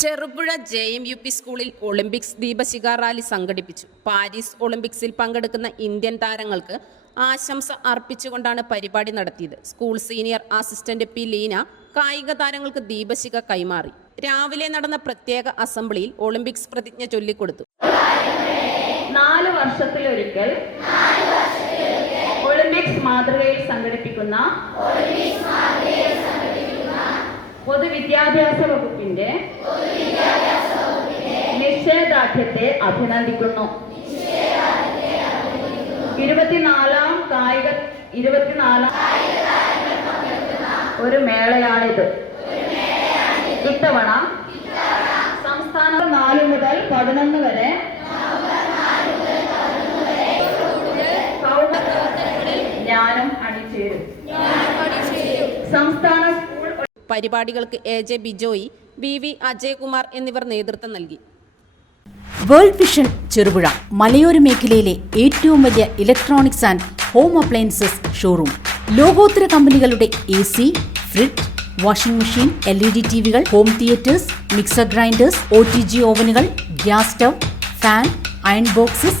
Cherupuzha J M U P സ്കൂളിൽ Olympics ദീപശിഖ rally സംഘടിപ്പിച്ചു. പാരീസ് ഒളിമ്പിക്സിൽ പങ്കെടുക്കുന്ന ഇന്ത്യൻ താരങ്ങൾക്ക് ആശംസ അർപ്പിച്ചുകൊണ്ടാണ് പരിപാടി നടത്തിയത്. School senior assistant P Leena കായിക താരങ്ങൾക്ക് ദീപശിഖ കൈമാറി. രാവിലെ നടന്ന പ്രത്യേക അസംബ്ലിയിൽ ഒളിമ്പിക്സ് പ്രതിജ്ഞ ചൊല്ലിക്കൊടുത്തു. നാല് വർഷത്തിലൊരിക്കൽ ഒളിമ്പിക്സ് മാതൃകയിൽ സംഘടിപ്പിക്കുന്ന പൊതുവിദ്യാഭ്യാസ വകുപ്പിന്റെ നിശ്ചയദാർഢ്യത്തെ അഭിനന്ദിക്കുന്നു. ഇരുപത്തിനാലാം കായിക ഇരുപത്തിനാലാം ഒരു മേളയാണിത്. ഇത്തവണ സംസ്ഥാന നാല് മുതൽ പതിനൊന്ന് വരെ ഞാനും അണിചേരും. സംസ്ഥാന പരിപാടികൾക്ക് A J Bijoy V V Ajayakumar എന്നിവർ നേതൃത്വം നൽകി. വേൾഡ് വിഷൻ ചെറുപുഴ മലയോര മേഖലയിലെ ഏറ്റവും വലിയ electronics and home appliances showroom. ലോകോത്തര കമ്പനികളുടെ A C fridge washing machine L E D T വികൾ home theatres mixer grinders O T G ഓവനുകൾ gas stove fan iron boxes